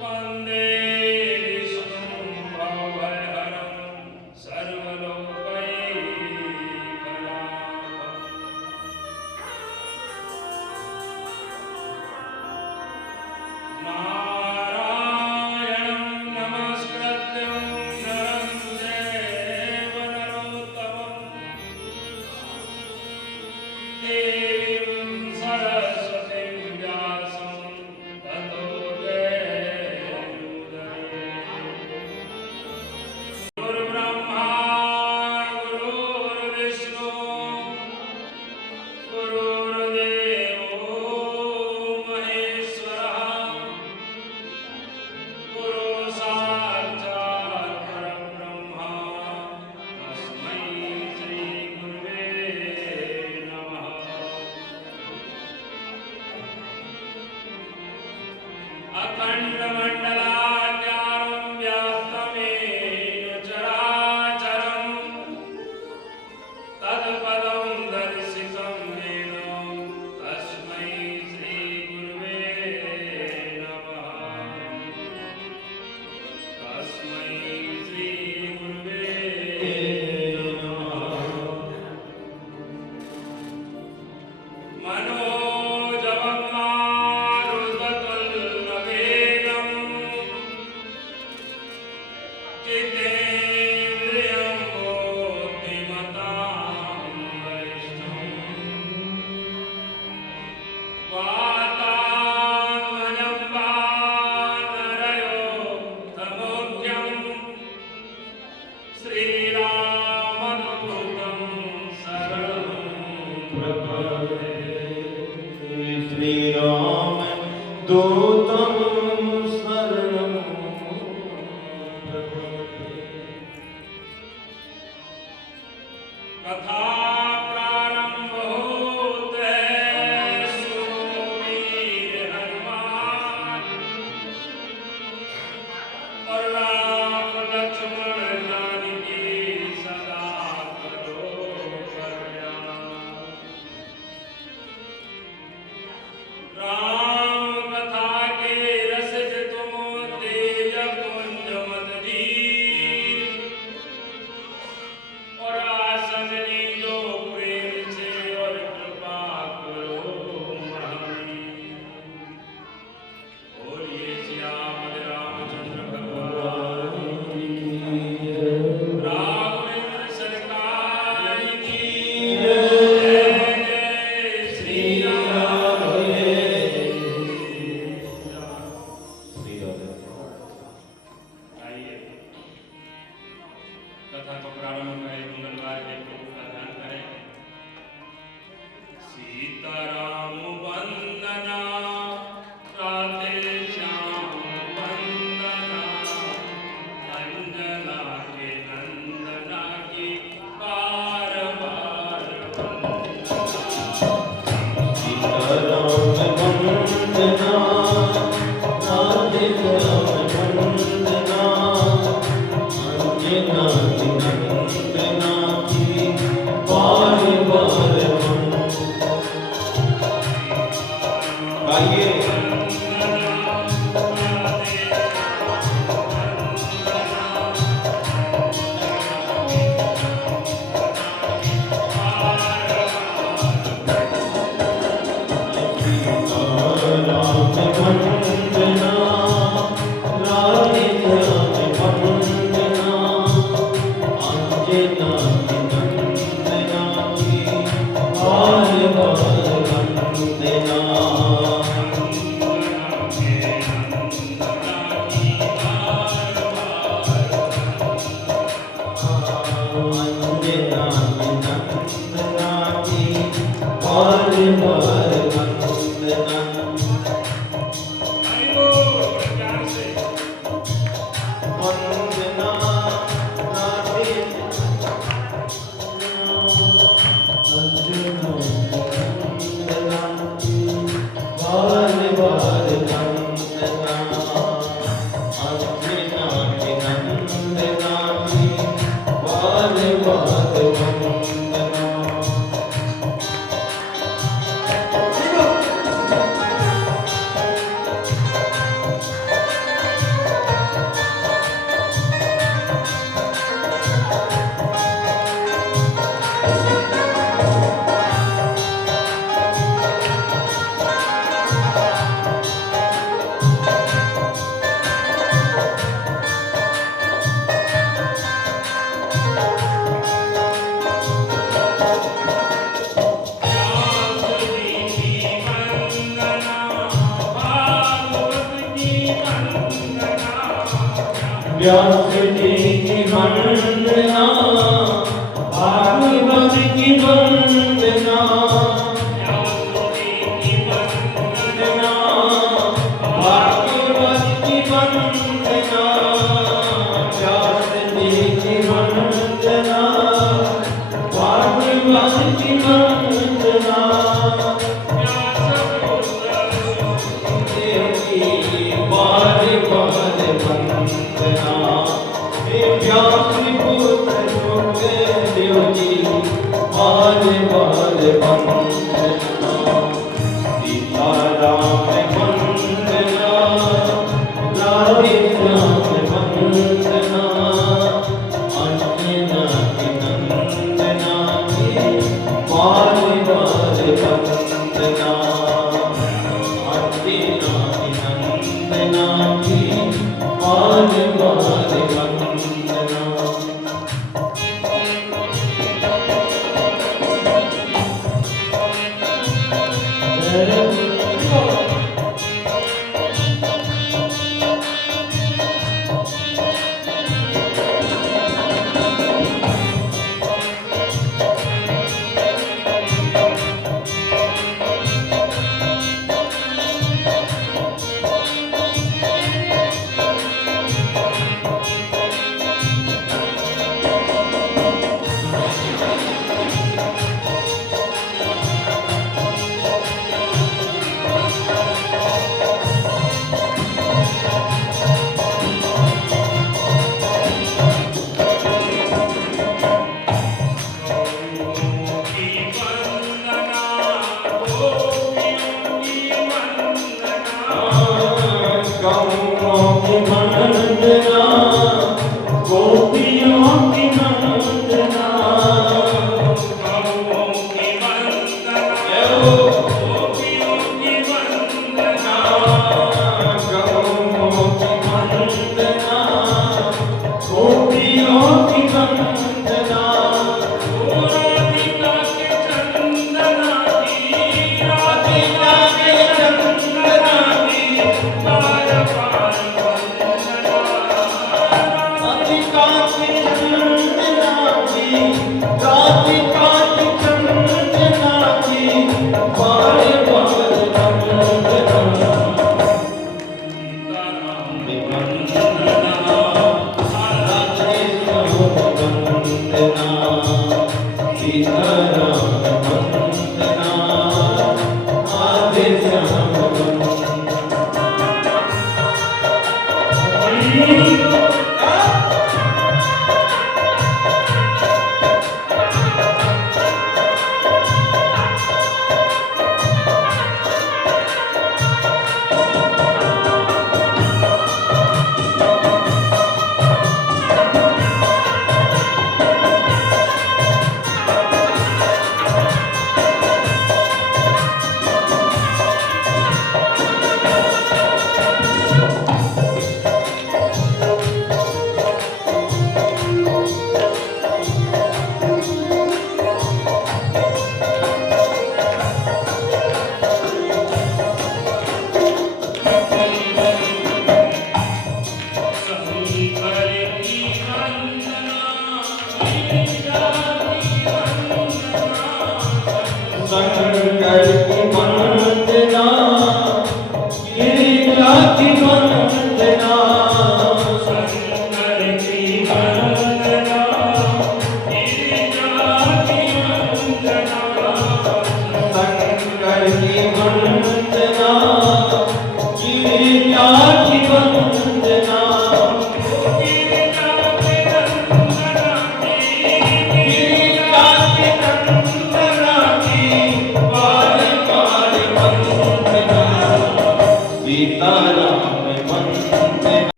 वन्दे विष्णुं भवभयहरं सर्वलोकैकनाथम् नारायणं नमस्कृत्यं नरं चैव नरोत्तमं देवीं सरस्वतीं व्यासं ततो गुरुर्ब्रह्मा गुरुर्विष्णु गुरुर्देवो महेश्वरः गुरु साक्षात् परब्रह्म तस्मै श्री गुरुवे नमः। अखण्डमण्डलाकारं व्याप्तमेन चराचरं तत्पदं दर्शितं येन तस्मै श्रीगुरुवे नमः। तस्मै श्रीगुरुवे नमः। मनोजवं मारुततुल्यवेगं जितेन्द्रियं बुद्धिमतां वरिष्ठं वातात्मजं वानरयोधमुख्यं श्रीरामदूतं शरणं प्रपद्ये। श्रीराम दूतं शरणं प्रपद्ये। कथा प्रारंभ होते सुवीर हनुमान और राम लक्ष्मण जानकी सदा करो कल्याण। राम कथा के रसिक तुम तेज पुंज मत दीन और आसन लीजो प्रेम से और कृपा करो महावीर। बोलिए श्याम रामचंद्र भगवान की जय। राघवेंद्र सरकार की जय। जय श्री राम। आइए कथा को प्रारंभ करें। मंगलवार के प्रभु का ध्यान करें। सीताराम वंदना राधे श्याम वंदना अंजना के नंदना की बार बार वंदना। सीताराम वंदना राधे श्याम वंदना अंजना की नंदना की बार बार वंदना। आइए व्यास जी की वंदना, भागवत की वंदना, वंदना, भागवत की वंदना, व्यास जी की वंदना, भागवत की वंदना, देवी बार बार वंदना, व्यास पुत्र सुखदेव जी बार बार वंदना, सीताराम वंदना, राधे श्याम वंदना, अंजना की नंदना की बार बार वंदना, अंजना की नंदना की बार बार वंदना।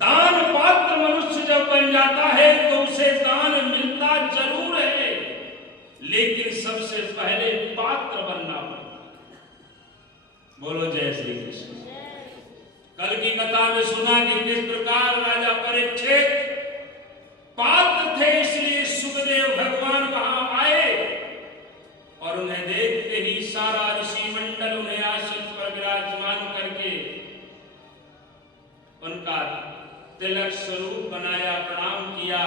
दान पात्र मनुष्य जब बन जाता है तो उसे दान मिलता में सुना कि किस प्रकार राजा परीक्षित पात्र थे, इसलिए सुखदेव भगवान वहां आए और उन्हें देखते ही सारा ऋषि मंडल उन्हें आसन पर विराजमान करके उनका तिलक स्वरूप बनाया, प्रणाम किया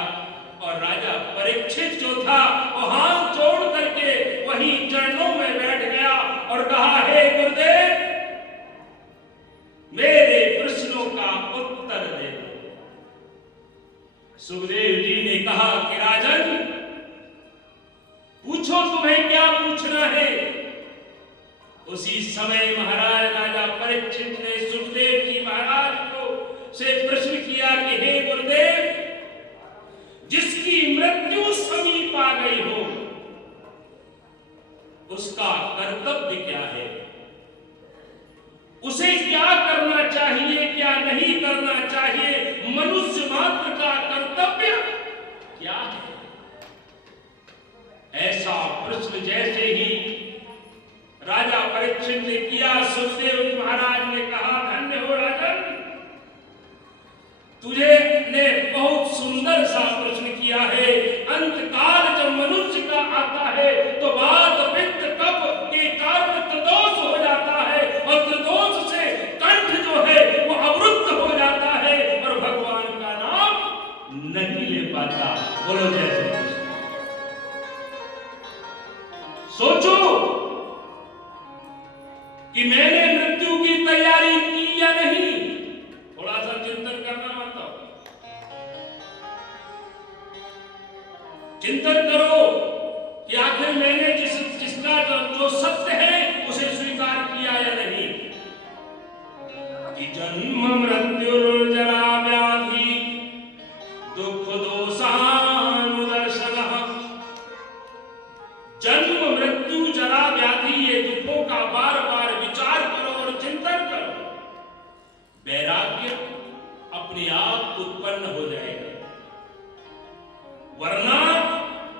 और राजा परीक्षित जो था वो हाथ जोड़ करके वहीं चरणों में बैठ गया और कहा, हे गुरुदेव, मेरे प्रश्नों का उत्तर दे दो। सुखदेव जी ने कहा कि राजन, पूछो तुम्हें क्या पूछना है। उसी समय महाराज राजा परीक्षित ने सुखदेव जी महाराज को से प्रश्न किया कि हे गुरुदेव, जिसकी मृत्यु समीप आ गई हो उसका कर्तव्य क्या है, उसे क्या करना चाहिए, क्या नहीं करना चाहिए, मनुष्य मात्र का कर्तव्य क्या है। ऐसा प्रश्न जैसे ही राजा परीक्षित ने किया, सुखदेव महाराज ने कहा, धन्य हो राजन, तुझे ने बहुत सुंदर सा प्रश्न किया है। अंतकाल जब मनुष्य का आता है तो वात पित्त कफ के कारण त्रिदोष हो जाता है और त्रिदोष से कंठ जो है वो अवरुद्ध हो जाता है और भगवान का नाम नहीं ले पाता। बोलो जैसे सोचो कि मैंने मृत्यु की तैयारी की या नहीं, थोड़ा सा चिंतन करना मत हो। चिंतन करो कि आखिर मैंने जिसका जो सत्य है उसे स्वीकार किया या नहीं। कि जन्म मृत्यु जरा व्याधि दुख दोषानुदर्शन, जन्म मृत्यु जरा व्याधि, ये दुखों का बार बार विचार करो और चिंतन करो। वैराग्य अपने आप उत्पन्न हो जाएगा, वरना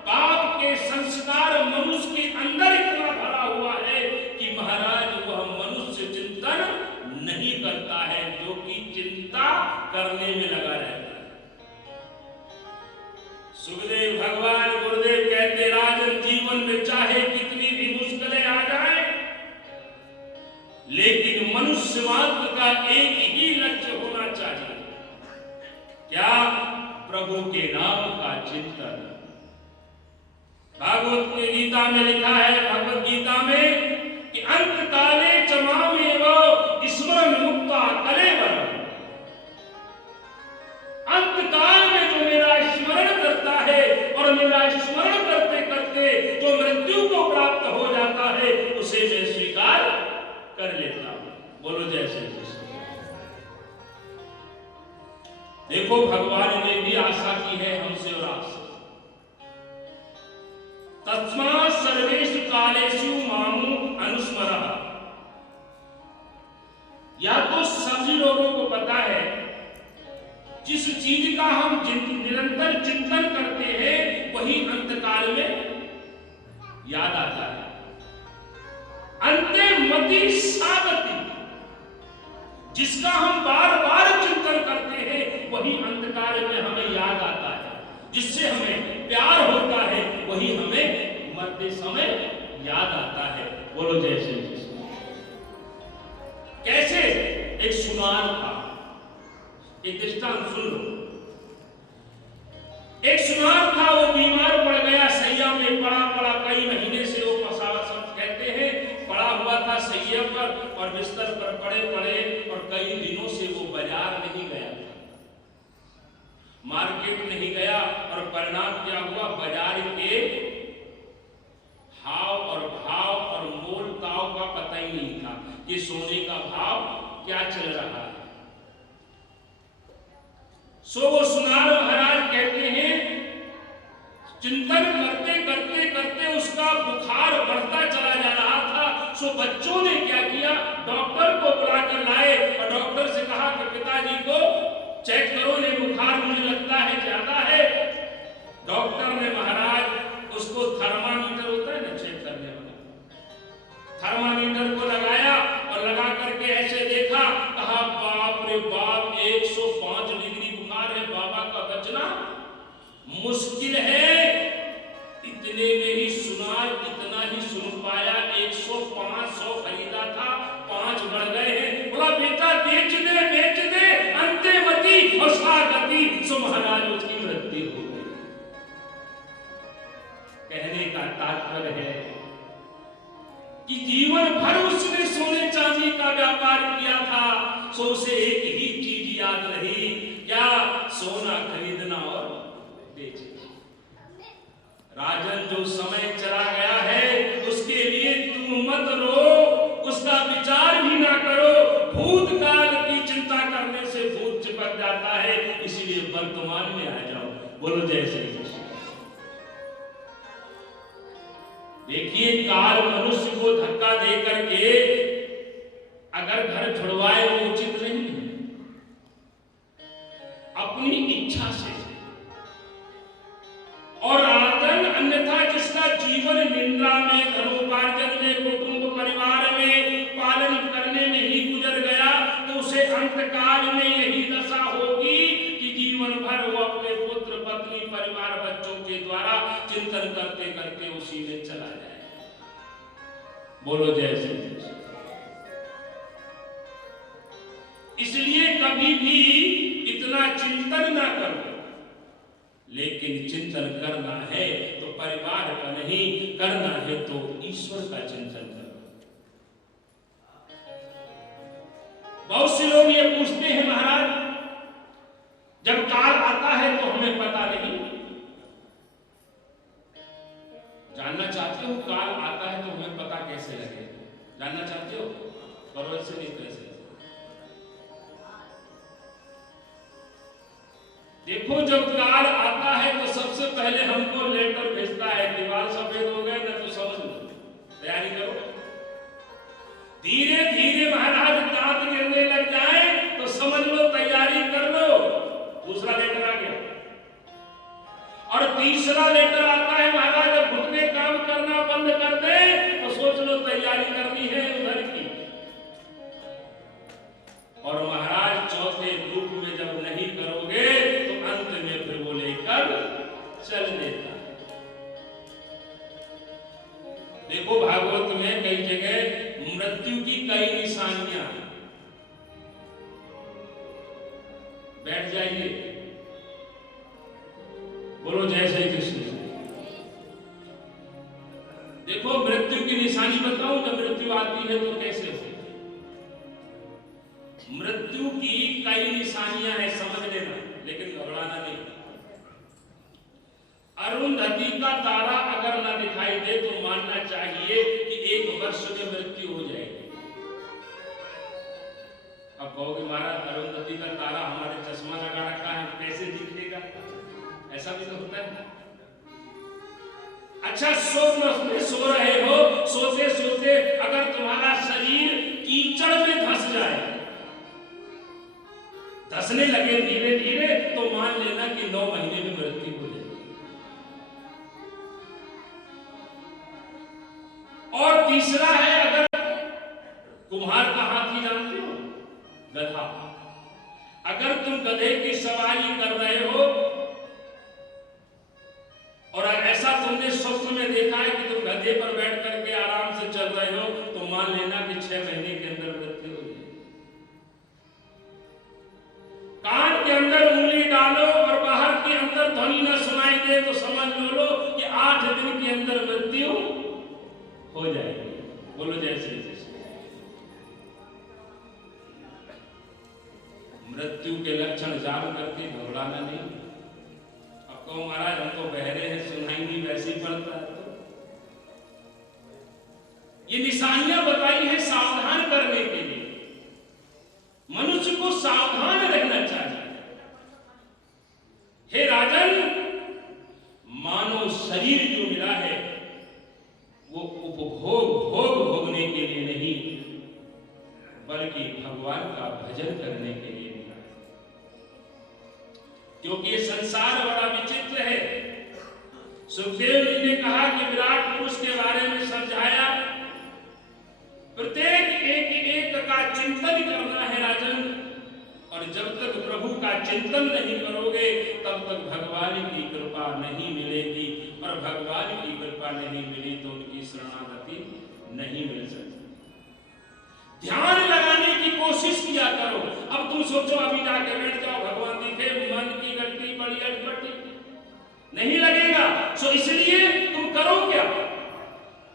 पाप के संस्कार मनुष्य के अंदर इतना भरा हुआ है कि महाराज वह मनुष्य चिंतन नहीं करता है, जो कि चिंता करने में लगा रहता है। सुखदेव भगवान गुरुदेव कहते, राजन, जीवन में चाहे कितनी भी मुश्किलें आ जाए, लेकिन मनुष्य मात्र का एक ही लक्ष्य होना चाहिए, क्या? प्रभु के नाम का चिंतन। भागवत की गीता में लिखा है, भगवत गीता में, कि अंत काले च मामेव स्मरण मुक्ता कलेवर, अंत काल में जो मेरा स्मरण करता है और मेरा स्मरण करते करते जो मृत्यु को प्राप्त हो जाता है उसे मैं स्वीकार कर लेता हूं। बोलो जैसे देखो, भगवान ने भी आशा की है हमसे और आपसे। तस्मात् सर्वेषु कालेषु मामु अनुस्मरः, या तो सभी लोगों को पता है जिस चीज का हम निरंतर चिंतन करते हैं वही अंतकाल में याद आता है। अंते मति सागति, जिसका हम बार बार चिंतन करते हैं वही अंतकाल में हमें याद आता है, जिससे हमें प्यार होता है वही हमें मरते समय याद आता है। बोलो जैसे कैसे? एक सुनार था, एक दृष्टांत सुन लो। एक सुनार था, वो बीमार पड़ गया, सैया में पड़ा कई महीने से वो कहते हैं पड़ा हुआ था सैया पर और बिस्तर पर पड़े और कई दिनों से वो बाजार नहीं गया, मार्केट नहीं गया और परिणाम क्या हुआ? बाजार के हाव और भाव और मोल ताव का पता ही नहीं था कि सोने का भाव क्या चल रहा है। सो वो सुनार महाराज कहते हैं, चिंतन करते करते करते उसका बुखार बढ़ता चला जा रहा था। सो बच्चों ने क्या किया? डॉक्टर को बुलाकर लाए और डॉक्टर से कहा कि पिताजी को चेक करो, ये बुखार मुझे लगता है ज्यादा है। डॉक्टर ने महाराज उसको थर्मामीटर होता है ना चेक करने वाला, थर्मामीटर को लगाया और लगा करके ऐसे देखा, कहा बाप रे बाप, मुश्किल है। इतने में ही सुना, इतना ही सुन पाया। 100-500 खरीदा था, 5 बढ़ गए हैं। बोला बेटा बेच दे अंत्यमति और सागति। सो महाराज उसकी मृत्यु हो गई। कहने का तात्पर्य है कि जीवन भर उसने सोने चांदी का व्यापार किया था, सो उसे एक ही चीज याद रही, क्या? सोना खरीदना और बेचना। राजन, जो समय चला गया है उसके लिए तू मत रो, उसका विचार भी ना करो। भूतकाल की चिंता करने से भूत चिपक जाता है, इसीलिए वर्तमान में आ जाओ। बोलो जय श्री कृष्ण। देखिए, काल मनुष्य को धक्का दे करके अगर घर छुड़वाए वो उचित नहीं है। अपनी इच्छा से और आदन, अन्यथा जिसका जीवन निंदा में, धनोपार्जन में, कुटुंब परिवार में पालन करने में ही गुजर गया, तो उसे अंतकाल में यही दशा होगी कि जीवन भर वो अपने पुत्र पत्नी परिवार बच्चों के द्वारा चिंतन करते करते उसी में चला जाए। बोलो जय श्री कृष्ण। इसलिए कभी भी इतना चिंतन ना करो, लेकिन चिंतन करना है तो परिवार का नहीं, करना है तो ईश्वर का चिंतन करो। बहुत से लोग ये पूछते हैं महाराज, जब काल आता है तो हमें पता नहीं। जानना चाहते हो काल आता है तो हमें पता कैसे लगे? जानना चाहते हो? और वैसे नहीं कैसे? देखो, जब काल आता है तो सबसे पहले हमको लेटर भेजता है, दीवार सफेद हो गए ना तो समझ लो तैयारी करो। धीरे धीरे महाराज दांत गिरने लग जाए तो समझ लो तैयारी कर लो, दूसरा लेटर आ गया। और तीसरा लेटर आता है महाराज, जब घुटने काम करना बंद कर दे तो सोच लो तैयारी करनी है उधर की। और महाराज चौथे ग्रुप में जब नहीं करोगे तो अंत में फिर वो लेकर चल देता है। देखो, भागवत में कई जगह मृत्यु की कई निशानियां। बैठ जाइए, बोलो जय श्री कृष्ण। देखो, मृत्यु की निशानी बताऊं, जब मृत्यु आती है तो कैसे हो? मृत्यु की कई निशानियां हैं, समझ लेना, लेकिन घबराना नहीं। अरुंधति का तारा अगर ना दिखाई दे तो मानना चाहिए कि 1 वर्ष में मृत्यु हो जाएगी। अब कहोगे महाराज अरुंधति का तारा हमारे चश्मा लगा रखा है, कैसे दिखेगा? ऐसा भी तो होता है। अच्छा, स्वप्न में सो रहे हो, सोते सोते अगर तुम्हारा शरीर कीचड़ में धंस जाए, धंसने लगे धीरे धीरे, तो मान लेना कि 9 महीने में मृत्यु हो जाएगी। और तीसरा है, अगर कुम्हार का हाथी जानते हो, गधा, अगर तुम गधे की सवारी कर रहे हो और ऐसा तुमने स्वप्न में देखा है कि तुम गधे पर बैठ करके आराम से चल रहे हो, तो मान लेना कि 6 महीने के अंदर मृत्यु हो जाएगी। कान के अंदर उंगली डालो और बाहर के अंदर ध्वनि न सुनाई दे तो समझ लो कि 8 दिन के अंदर मृत्यु हो जाएगी। बोलो जय श्री कृष्ण। मृत्यु के लक्षण जान करके घबराना नहीं। अब कहो महाराज हम तो बहरे हैं, सुनाई नहीं, वैसे ही पड़ता है। तो ये निशानियां बताई है सावधान करने के लिए। मनुष्य को सावधान रहना चाहिए। हे राजन, मानव शरीर जो मिला है वो उपभोग भोग भोगने के लिए नहीं, बल्कि भगवान का भजन करने के लिए मिला है। क्योंकि ये संसार बड़ा विचित्र है। सुखदेव जी ने कहा कि विराट पुरुष के बारे में समझाया, प्रत्येक एक का चिंतन करना है राजन, और और जब तक प्रभु का चिंतन नहीं करोगे तब तक भगवान की कृपा नहीं मिलेगी, और भगवान की कृपा नहीं मिली तो उनकी शरणागति नहीं मिल सकती। ध्यान लगाने की कोशिश किया करो। अब तुम सोचो अभी जाके बैठ जाओ, भगवान दिखे, मन की गति बड़ी अटपटी, नहीं लगेगा। सो इसलिए तुम करो क्या?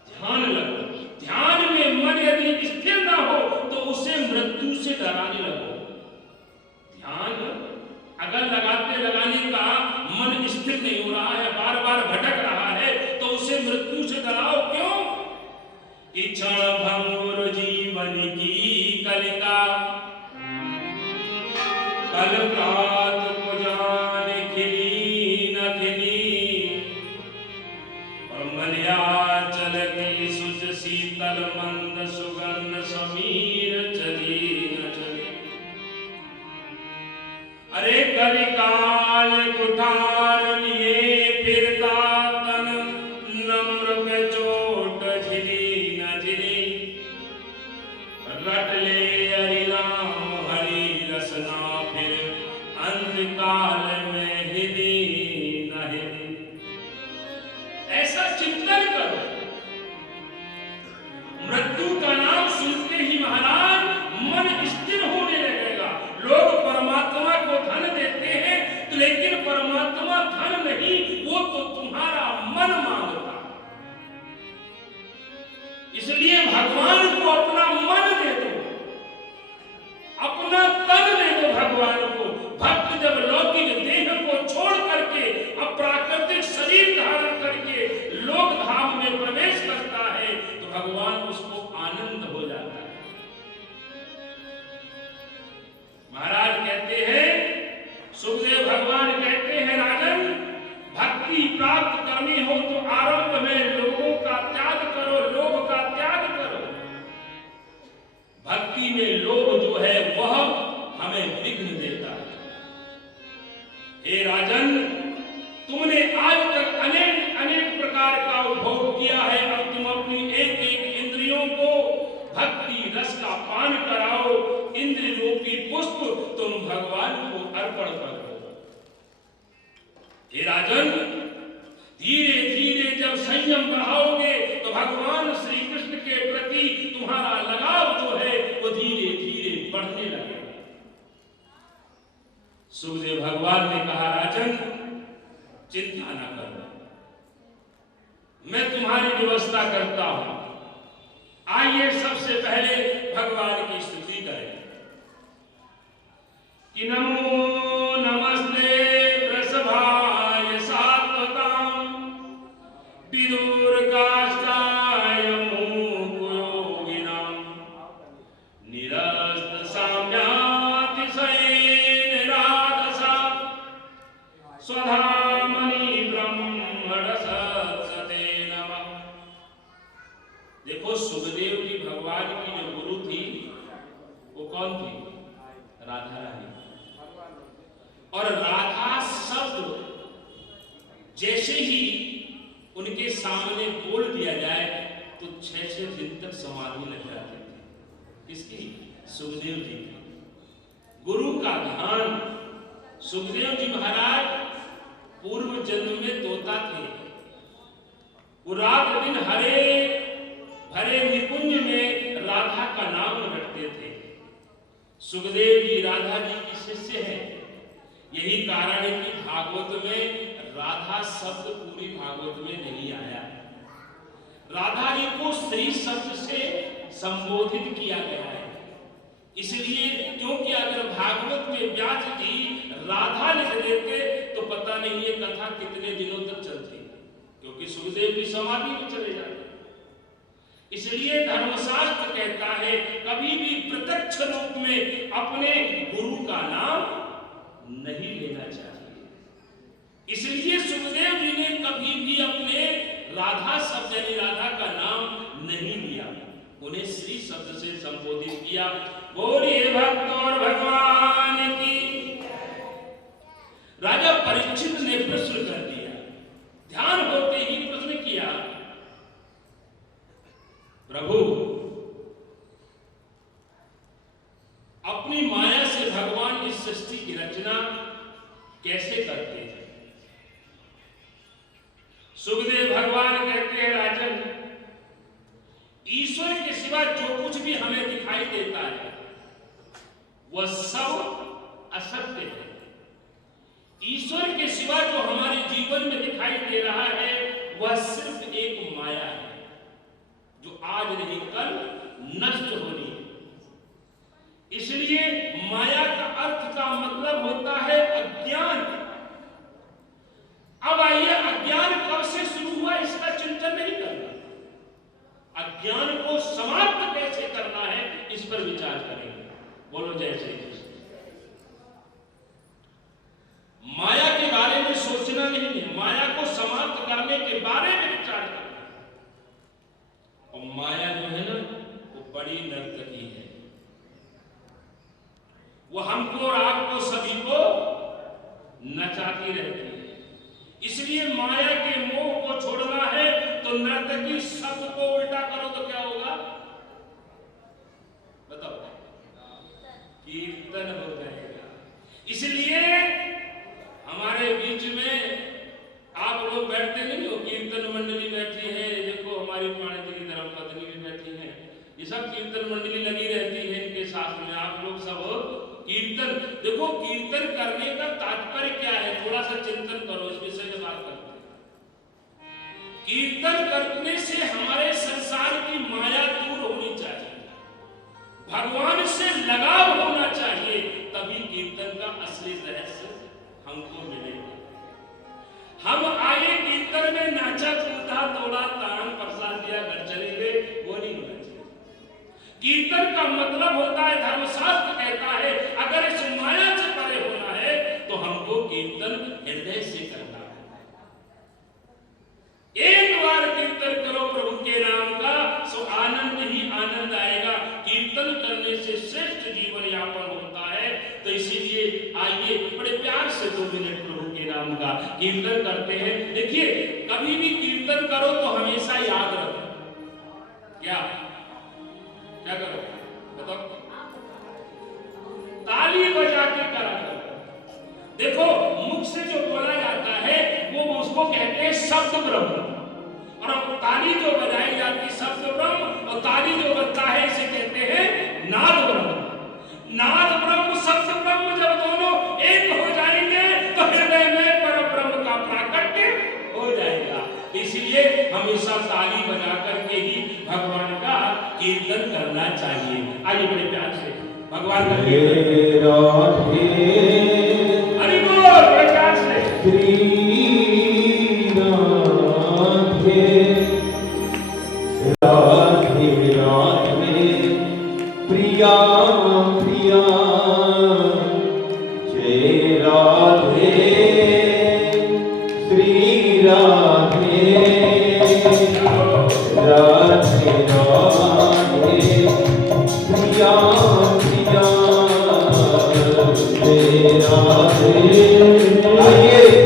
ध्यान लगो। ध्यान में मन यदि स्थिर ना हो तो उसे मृत्यु से डराने लगो। ध्यान अगर लगाने का मन स्थिर नहीं हो रहा है, बार बार भटक रहा है, तो उसे मृत्यु से डराओ। क्यों? इच्छा भंगुर जीवन की कलिका, कल प्रात को जान खिली न खिली, और मलयाचल की सुच शीतल मंद सुगंध समीर चली न चली। अरे कलिकाल कुठार लिए फिरता तन, नम्र पे चोट झिली न झिली, रट ले हरि नाम हरि रसना, फिर अंधकाल में हिली न हिली। ऐसा चिंतन करो। मृत्यु का नाम सुनते ही महाराज मन स्थिर होने लगेगा। लोग परमात्मा को धन देते हैं, तो लेकिन परमात्मा धन नहीं, वो तो तुम्हारा मन मांगता। इसलिए भगवान को अपना मन दे दो, अपना तन दे दो भगवान को। भक्त जब लौकिक देह को छोड़ करके अप्राकृतिक शरीर धारण करके लोक धाम में प्रवेश करता है तो भगवान उसको आनंद हो जाता है। महाराज कहते हैं, सुखदेव भगवान कहते हैं, राजन भक्ति प्राप्त करनी हो तो आरंभ में लोगों का त्याग करो, लोभ का त्याग करो। भक्ति में लोभ जो है वह हमें विघ्न देता है। हे राजन, तुमने आज तक अनेक अनेक प्रकार का उपभोग किया है, अब तुम अपनी एक एक इंद्रियों को भक्ति रस का पान कराओ। इंद्रिय रूपी पुष्प तुम भगवान को अर्पण करो। हे राजन, धीरे धीरे जब संयम बढ़ाओगे तो भगवान श्री कृष्ण के प्रति तुम्हारा लगाव जो है वो धीरे धीरे बढ़ने लगेगा। सुखदेव भगवान ने कहा, राजन चिंता न करो, मैं तुम्हारी व्यवस्था करता हूं। आइए सबसे पहले भगवान की स्तुति करें कि नमो नमस्ते वृषभाय सात्वतां, विदुर काष्ठाय मूकोयोगिनां, निरस्त साम्यातिशयेन राधसा, स्वधामनि ब्रह्मणसत्सते नमः। देखो, सुखदेव जी भगवान की जो गुरु थी वो कौन थी? राधा रानी। और राधा शब्द जैसे ही उनके सामने बोल दिया जाए तो 6-6 दिन तक समाधि लग जाती थी। किसकी? सुखदेव जी की। गुरु का ध्यान। सुखदेव जी महाराज पूर्व जन्म में तोता थे। वो रात दिन हरे भरे निकुंज में राधा का नाम रटते थे। सुखदेव जी राधा जी की शिष्य हैं। यही कारण है कि भागवत में राधा शब्द पूरी भागवत में नहीं आया। राधा जी को श्री शब्द से संबोधित किया गया है। इसलिए क्योंकि अगर भागवत में व्यास जी राधा लिख देते तो पता नहीं ये कथा कितने दिनों तक चलती, क्योंकि सुखदेव जी समाधि में चले जाते। इसलिए धर्मशास्त्र कहता है कभी भी प्रत्यक्ष रूप में अपने गुरु का नाम नहीं लेना चाहिए। इसलिए सुखदेव जी ने कभी भी अपने राधा शब्द यानी राधा का नाम नहीं लिया, उन्हें श्री शब्द से संबोधित किया। बोलिए भक्त और भगवान की। राजा परीक्षित ने प्रश्न कर दिया, ध्यान होते ही प्रश्न किया, प्रभु अपनी माया से भगवान इस सुखदेव भगवान कहते हैं राजन, ईश्वर के सिवा जो कुछ भी हमें दिखाई देता है वह सब असत्य है। ईश्वर के सिवा जो हमारे जीवन में दिखाई दे रहा है वह सिर्फ एक माया है जो आज नहीं कल नष्ट होनी है। इसलिए माया का अर्थ का मतलब होता है अज्ञान। अब आइए, अज्ञान कब से शुरू हुआ इसका चिंतन नहीं करना, अज्ञान को समाप्त कैसे करना है इस पर विचार करेंगे। बोलो जय श्री कृष्ण। माया के बारे में सोचना नहीं है, माया को समाप्त करने के बारे में विचार करना है। और माया जो है ना वो बड़ी नर्तकी है, वो हमको और आपको सभी को नचाती रहती है। इसलिए माया के मोह को छोड़ना है तो नर्तकी शब्द को उल्टा करो तो क्या होगा बताओ? कीर्तन हो जाएगा। इसलिए हमारे बीच में आप लोग बैठते नहीं हो, कीर्तन मंडली बैठी है, देखो हमारी पाणी जी की धर्मपत्नी भी बैठी है, ये सब कीर्तन मंडली लगी रहती है इनके साथ में। आप लोग सब कीर्तन, देखो कीर्तन करने का तात्पर्य क्या है, थोड़ा सा चिंतन करो, इस विषय में बात करते हैं। कीर्तन करने से हमारे संसार की माया दूर होनी चाहिए, भगवान से लगाव होना चाहिए, तभी कीर्तन का असली रहस्य हमको मिलेगा। हम आए कीर्तन में नाचा कूदा तोड़ा तान प्रसाद दिया घर चले गए, वो नहीं होना चाहिए। कीर्तन का मतलब होता है, धर्मशास्त्र कहता है, अगर इस माया से परे होना है तो हमको कीर्तन हृदय से करना है। एक बार कीर्तन करो प्रभु के नाम का सो आनंद ही आनंद आएगा। कीर्तन करने से श्रेष्ठ जीवन यापन होता है। तो इसीलिए आइए बड़े प्यार से 2 मिनट प्रभु के नाम का कीर्तन करते हैं। देखिए, कभी भी कीर्तन करो तो हमेशा याद रखो, क्या क्या करो बताओ? ताली बजा के करा करो। देखो, मुख से जो बोला जाता है वो उसको कहते हैं शब्द ब्रह्म, और अब ताली जो बजाई जाती शब्द ब्रह्म, और ताली जो बजता है इसे कहते हैं नाद ब्रह्म। नाद ब्रह्म शब्द ब्रह्म जब दोनों एक हो जाएंगे तो हृदय में पर ब्रह्म का प्राकट्य हो जाएगा। इसलिए हमेशा ताली बजा करके ही भगवान का कीर्तन करना चाहिए। आइए बड़े प्यार से भगवान का कीर्तन हरि बोल, बड़े प्यार से श्री राधे राधे प्रिया प्रिया जय राधे श्री राधे राधे राधे प्रिया प्रिया जय राधे। आइए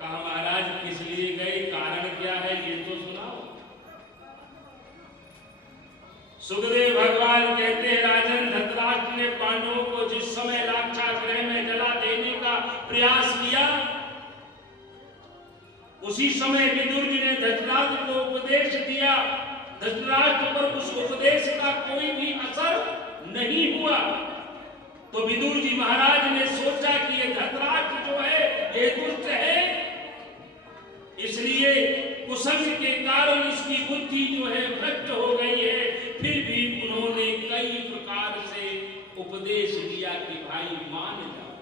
कहा महाराज किस लिए गए सुखदेव भगवान कहते हैं राजन धृतराष्ट्र ने पांडवों को जिस समय लाक्षागृह में जला देने का प्रयास किया उसी समय विदुर जी ने धृतराष्ट्र को उपदेश दिया। धृतराष्ट्र पर उस उपदेश का कोई भी असर नहीं हुआ तो विदुर जी महाराज ने सोचा कि ये धृतराष्ट्र जो है ये दुष्ट है, इसलिए कुसंग के कारण इसकी बुद्धि जो है भ्रष्ट हो गई है। फिर भी उन्होंने कई प्रकार से उपदेश दिया कि भाई मान जाओ।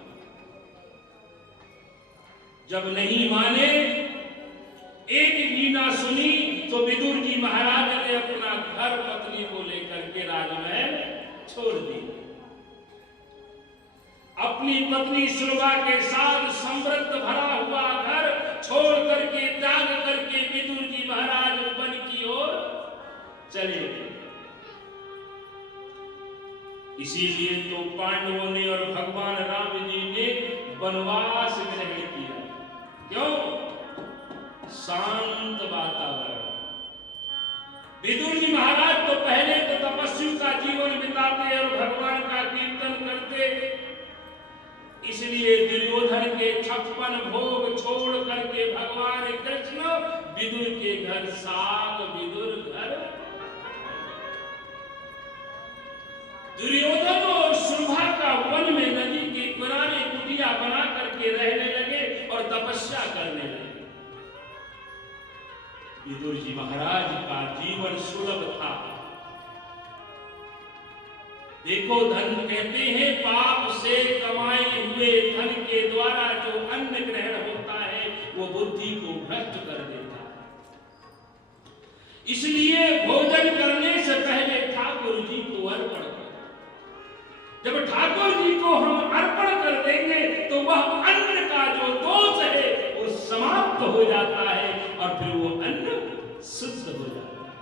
जब नहीं माने, एक भी ना सुनी तो विदुर जी महाराज ने अपना घर पत्नी को लेकर के राजमहल छोड़ दिया। अपनी पत्नी सुरभा के साथ समृद्ध भरा हुआ घर छोड़ करके त्याग करके विदुर जी महाराज वन की ओर चले गए। इसीलिए तो पांडवों ने और भगवान राम जी ने वनवास ग्रहण किया। क्यों? शांत वातावरण। विदुर जी महाराज तो पहले तो तपस्वी का जीवन बिताते और भगवान का कीर्तन करते, इसलिए दुर्योधन के 56 भोग छोड़ करके भगवान कृष्ण विदुर के घर साग विदुर घर। दुर्योधन और सुरभा का वन में नदी के किनारे कुटिया बना करके रहने लगे और तपस्या करने लगे। विदुर जी महाराज का जीवन सुलभ था। देखो धन कहते हैं पाप से कमाए हुए धन के द्वारा जो अन्न ग्रहण होता है वो बुद्धि को भ्रष्ट कर देता है। इसलिए भोजन करने से पहले ठाकुर जी को अर्पण करो। जब ठाकुर जी को हम अर्पण कर देंगे तो वह अन्न का जो दोष है वो समाप्त हो जाता है और फिर वो अन्न शुद्ध हो जाता है।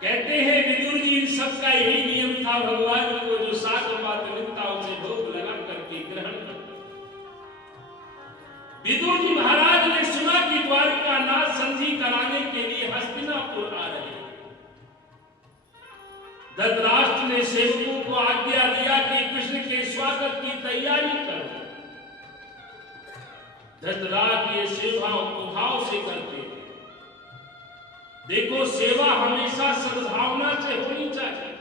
कहते हैं विदुर जी इन सबका यही नियम था, भगवान को जो सात बात मिलता उसे भोग लगा करके ग्रहण करते। विदुर जी महाराज ने सुना कि द्वारिका नाथ संधि कराने के लिए हस्तिनापुर आ रहे हैं। धृतराष्ट्र ने सेवकों को आज्ञा दिया कि कृष्ण के स्वागत की तैयारी करो। धृतराष्ट्र ये सेवा भाव से करते। देखो सेवा हमेशा सद्भावना से होनी चाहिए।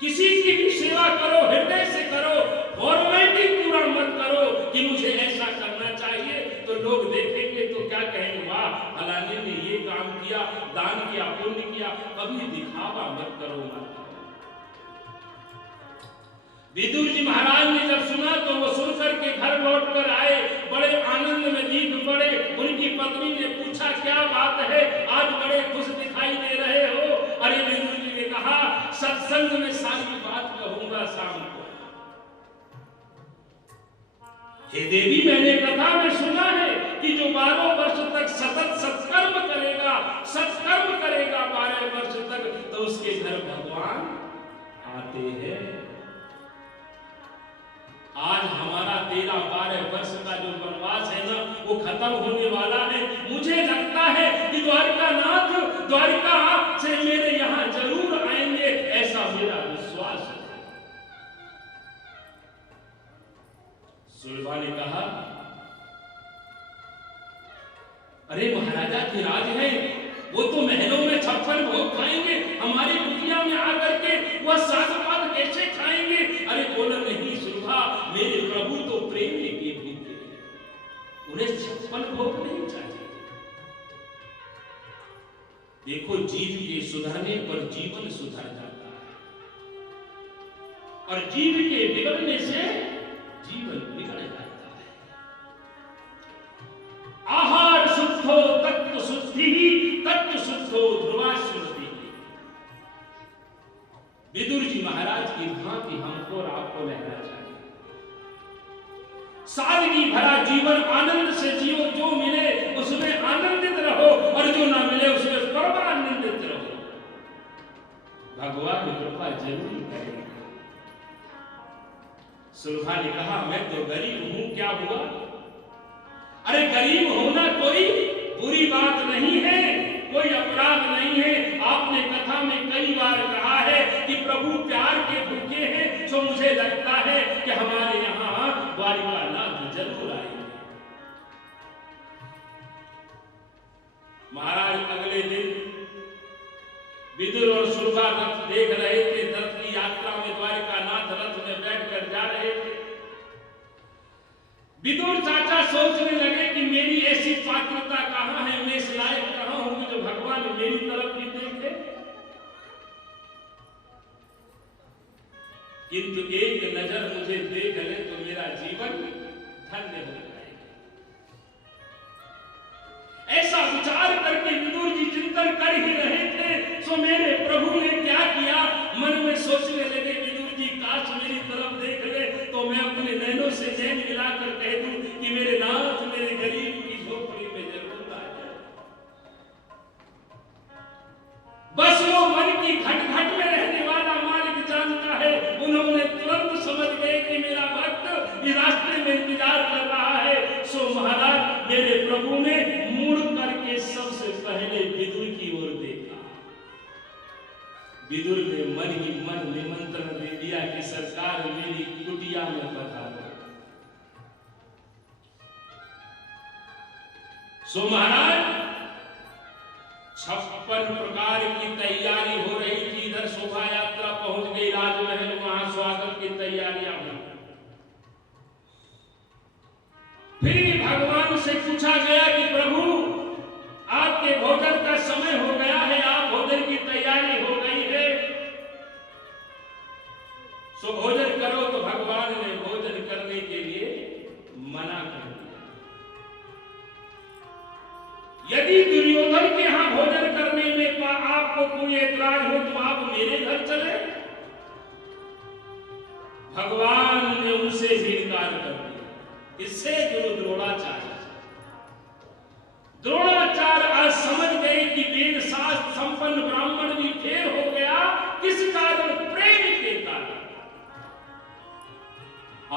किसी की भी सेवा करो हृदय से करो, फॉर्मेलिटी पूरा मत करो कि मुझे ऐसा करना चाहिए तो लोग देखेंगे तो क्या कहेंगे, वाह फलाने ने ये काम किया, दान किया, पुण्य किया। कभी दिखावा मत करो मत। विदुर जी महाराज ने जब सुना तो वो सुनकर के घर लौट कर आए, बड़े आनंद में दीप पड़े। उनकी पत्नी ने पूछा क्या बात है, आज बड़े खुश दिखाई दे रहे हो। अरे विदुर जी ने कहा सत्संग में सारी बात कहूंगा शाम को। हे देवी मैंने कथा में सुना है कि जो 12 वर्ष तक सतत सत्कर्म करेगा 12 वर्ष तक तो उसके घर भगवान आते हैं। आज हमारा 13-12 वर्ष का जो वनवास है ना वो खत्म होने वाला है। मुझे लगता है कि द्वारिका नाथ द्वारिका से मेरे यहाँ जरूर आएंगे, ऐसा मेरा विश्वास है। सुरभा ने कहा अरे महाराजा की राज है, वो तो महलों में 56 भोग खाएंगे, हमारी कुटिया में आकर के वह साग-पात कैसे खाएंगे। अरे बोला नहीं सुरभा, मेरे प्रभु तो प्रेम के भूखे, उन्हें 56 भोग नहीं चाहिए। देखो जीव के सुधरने पर जीवन सुधर जाता है और जीव के बिगड़ने से जीवन बिगड़ जाता है। आहार शुद्धो तत्व शुद्धि, तत्व शुद्धो ध्रुवाश्रुति। विदुर जी महाराज की भांति हमको और आपको रहना चाहिए। सादगी भरा जीवन आनंद से जियो, जो मिले उसमें आनंदित रहो और जो ना मिले उसमें परमानंदित रहो। भगवान कृपा जरूर करेंगे। सुरभा ने कहा मैं तो गरीब हूं, क्या हुआ? अरे गरीब होना कोई बुरी बात नहीं है, कोई अपराध नहीं नहीं है। आपने कथा में कई बार कहा है कि प्रभु प्यार के भूखे हैं, तो मुझे लगता है कि हमारे यहाँ द्वारिकानाथ जरूर आएंगे। महाराज अगले दिन विदुर और सुरभा रथ देख रहे थे, रथ की यात्रा में द्वारिकानाथ रथ में बैठकर जा रहे थे। विदुर चाचा सोचने लगे कि मेरी ऐसी पात्रता कहां है, मैं इस लायक कहां हूं कि जो भगवान मेरी तरफ भी देखे। किंतु एक नजर मुझे देख ले तो मेरा जीवन धन्य हो जाएगा। ऐसा विचार करके विदुर जी चिंतन कर ही रहे थे, सो मेरे प्रभु ने क्या किया, मन में सोचने लगे विदुर जी काश मेरी तरफ देख ले तो मैं अपने नैनों से नैन मिलाकर कह दूं कि मेरे नाथ मेरे गरीब की झोपड़ी में जरूर आ जाए। बस वो मन की घट घट में रहने वाला मालिक जानता है। उन्होंने तुरंत समझ गए कि मेरा भक्त इस रास्ते में इंतजार कर रहा है। सो महाराज मेरे प्रभु ने मुड़ करके सबसे पहले विदुर की ओर देखा। विदुर ने मन ही मन निमंत्रण दे दिया कि सरकार मेरी कुटिया में पधारो। सो महाराज 56 प्रकार की तैयारी हो रही थी। इधर शोभा यात्रा पहुंच गई राजमहल, वहां स्वागत की तैयारियां हुई। फिर भी भगवान से पूछा गया कि प्रभु आपके भोजन का समय हो गया है, आप भोजन की तैयारी हो गई है, सो भोजन करो। तो भगवान ने भोजन करने के लिए मना कर दिया। यदि दुर्योधन के यहां भोजन करने में आपको कोई ऐतराज हो तो आप मेरे घर चले। भगवान ने उनसे भी इनकार कर दिया। इससे गुरु द्रोणाचार्य आज समझ गए कि वेद शास्त्र संपन्न ब्राह्मण भी फेल हो गया। किस कारण? प्रेम के कारण।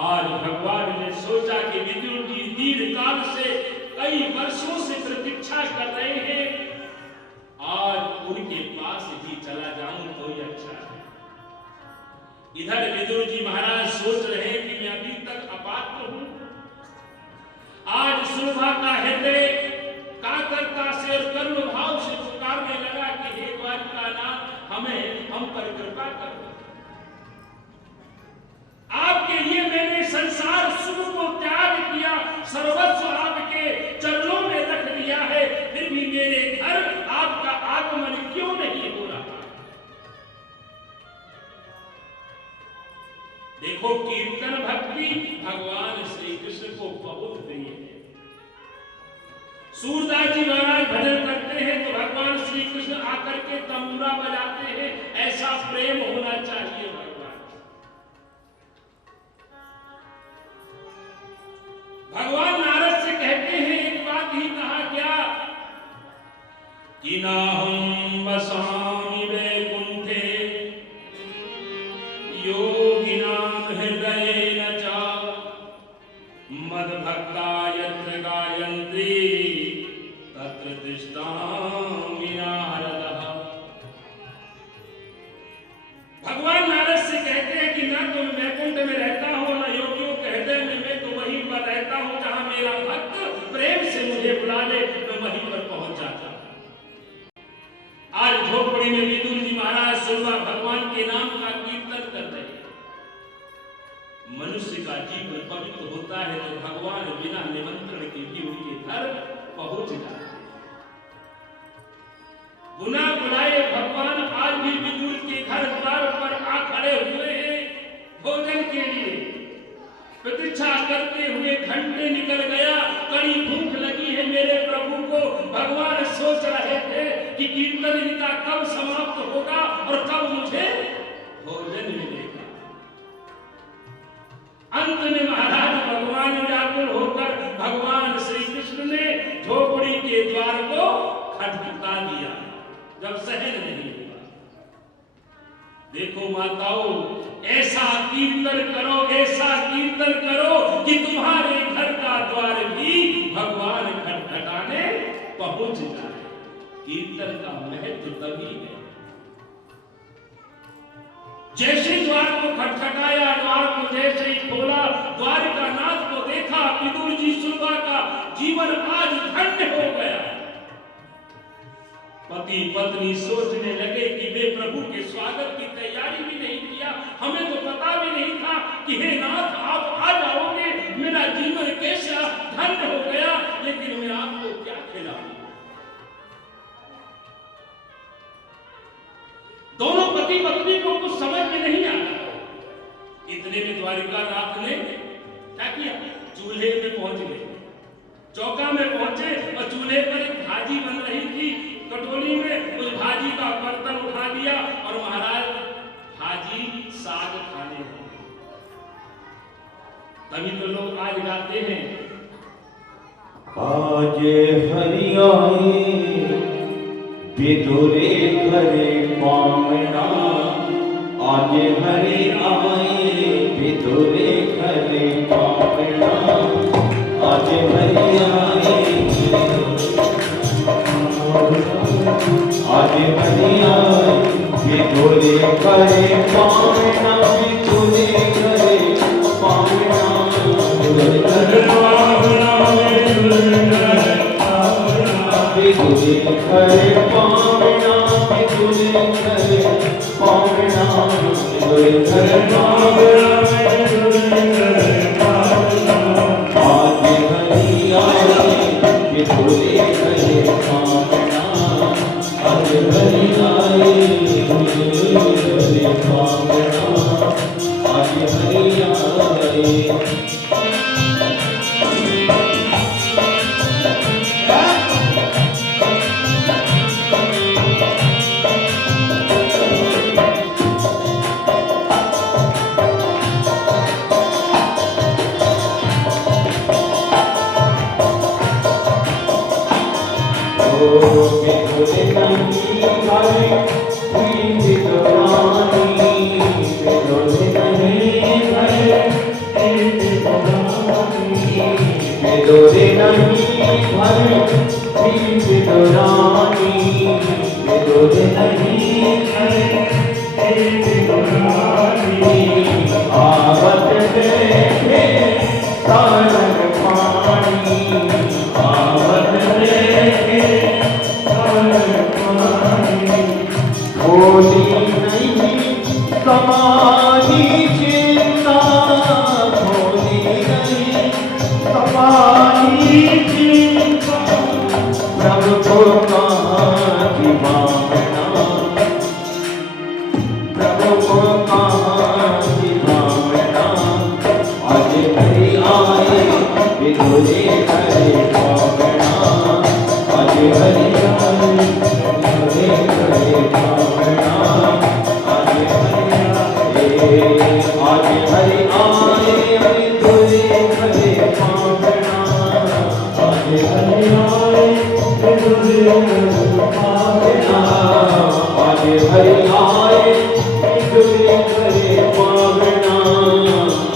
आज भगवान ने सोचा कि विदुर जी दीर्घ काल से कई वर्षों से प्रतीक्षा कर रहे हैं, आज उनके पास ही चला जाऊं तो ही अच्छा है। इधर विदुर जी महाराज सोच रहे हैं कि मैं अभी तक अपात्र हूं। आज शोभा का हृदय कातरता से और करुण भाव से पुकारने लगा कि हे द्वारिकानाथ हम पर कृपा करो। आपके लिए मैंने संसार सुख को त्याग किया, सर्वस्व आपके चरणों में रख दिया है, फिर भी मेरे घर आपका आगमन क्यों नहीं हो रहा? देखो कीर्तन भक्ति भगवान श्री कृष्ण को बहुत प्रिय है। सूरदास जी महाराज भजन करते हैं तो भगवान श्री कृष्ण आकर के तंबूरा बजाते हैं। ऐसा प्रेम होना चाहिए भगवान। भगवान नारद से कहते हैं एक बात ही कहा क्या कि नाहं वसामि वैकुंठे योगिनां हृदयेन च मद्भक्ता यत्र गायन्ति तत्र तिष्ठामि नारदः। भगवान नारद से कहते हैं कि ना तो मैं वैकुंठ में रहता हूं ना योगियों के हृदय में, मैं तो वहीं पर रहता हूं जहां मेरा भक्त प्रेम से मुझे बुला ले, मैं वहीं पर पहुंच जाता हूं। आज झोपड़ी में विदुर जी महाराज सुबह भगवान के नाम का कीर्तन कर रहे हैं। मनुष्य का जीवन पवित्र होता है तो भगवान बिना निमंत्रण के भी उनके घर पहुंच जाते हैं। गुना बुलाए भगवान आज भी विदुर के घर द्वार पर आ खड़े हुए हैं भोजन के लिए। प्रतीक्षा करते हुए घंटे निकल गया, कड़ी भूख लगी है मेरे प्रभु को। भगवान सोच रहे थे कि कीर्तन इनका कब समाप्त होगा और कब मुझे भोजन मिलेगा। अंत में महाराज भगवान व्याकुल होकर भगवान श्री कृष्ण ने झोपड़ी के द्वार को खटखटा दिया। जब सहन नहीं हुआ, देखो माताओं ऐसा कीर्तन करो, ऐसा कीर्तन करो कि तुम्हारे घर का द्वार भी भगवान खटखटाने पहुंच जाए। कीर्तन का महत्व तभी है। जैसे द्वार को खटखटाया, द्वार को जैसे ही खोला, द्वारिकानाथ को देखा, विदुर जी सुरभा का जीवन आज धन्य हो गया। पति पत्नी सोचने लगे कि वे प्रभु के स्वागत की तैयारी भी नहीं किया, हमें तो पता भी नहीं था कि हे नाथ आप आ जाओगे, मेरा जीवन कैसा धन्य हो गया, लेकिन मैं आपको क्या खिलाऊं। दोनों पति पत्नी को कुछ समझ में नहीं आया। इतने में द्वारिकानाथ ने क्या किया, चूल्हे में पहुंच गए, चौका में पहुंचे और चूल्हे पर एक भाजी बन रही थी, कटोरी में उस भाजी का बर्तन उठा दिया और महाराज भाजी साग खाने लगे। तभी तो लोग आज गाते हैं, आज हरियाए विदुरे करे पावना, आज हरि आए विदुरे करे पावना, आज हरि आए आज हरि आए विदुरे करे पावना, विदुरे करे पावना, विदुरे करे पावना, विदुरे करे पावना, विदुरे करे पावना, विदुरे करे पावना, विदुरे करे पावना, आज हरि आए विदुरे करे पावना, आज हरि आए विदुरे करे पावना,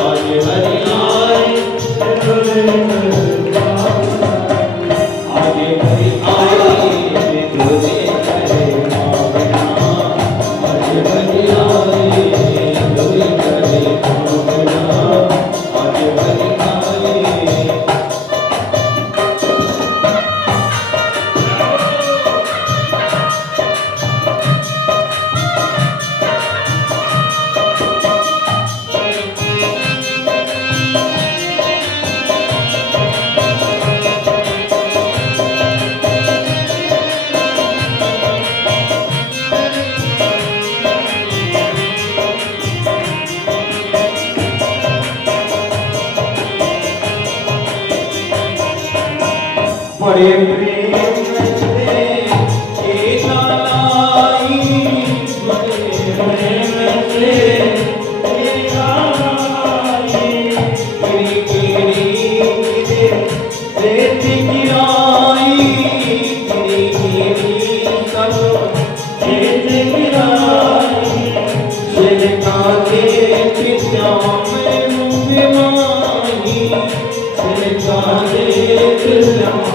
आज हरि आए। बड़े प्रेम से केला लाई, बड़े प्रेम से केला लाई, गिरी गिरी रेत गिराई, गिरी गिरी सब रेत गिराई, छिलका देख श्याम में माही, छिलका देख श्याम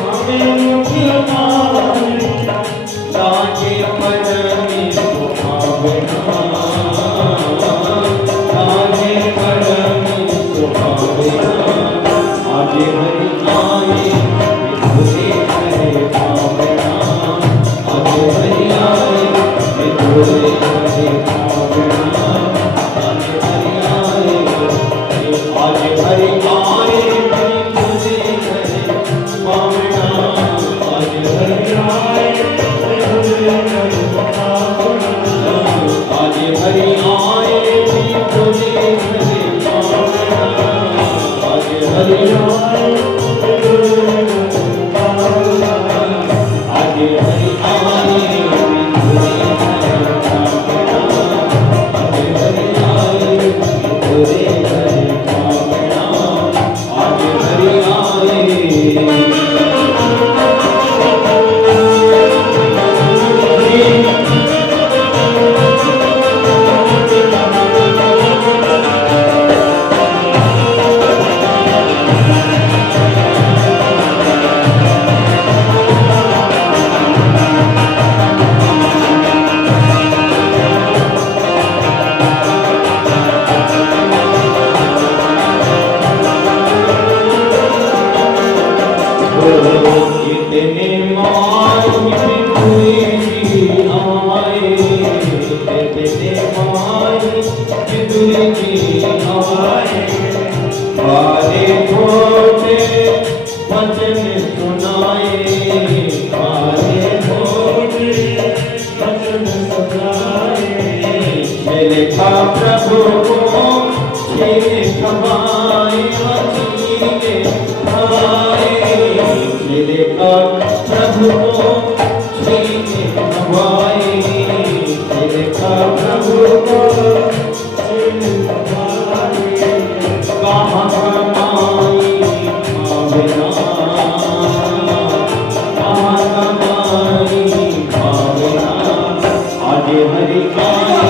प्रभु को छीन खवाए वकीले खवाए देखा प्रभु को छीन खवाए देखा प्रभु को छीन खवाए कहाँ कमाई भावना कहाँ कमाई भावना आगे हरि का